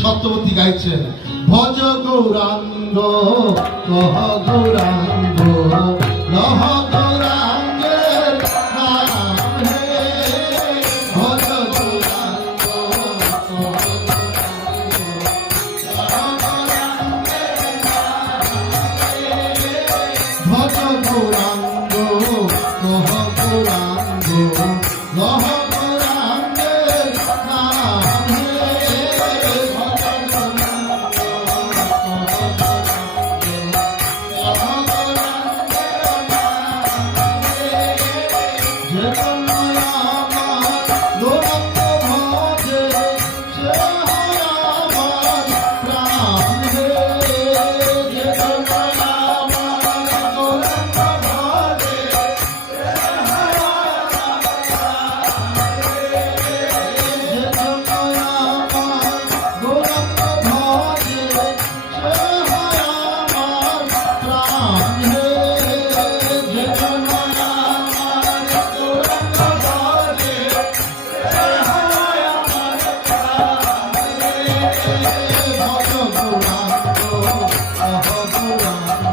সত্যবতী গাইছেন। ভজ গৌরাঙ্গ কহ গৌরাঙ্গ ভজ গৌরাঙ্গ আহ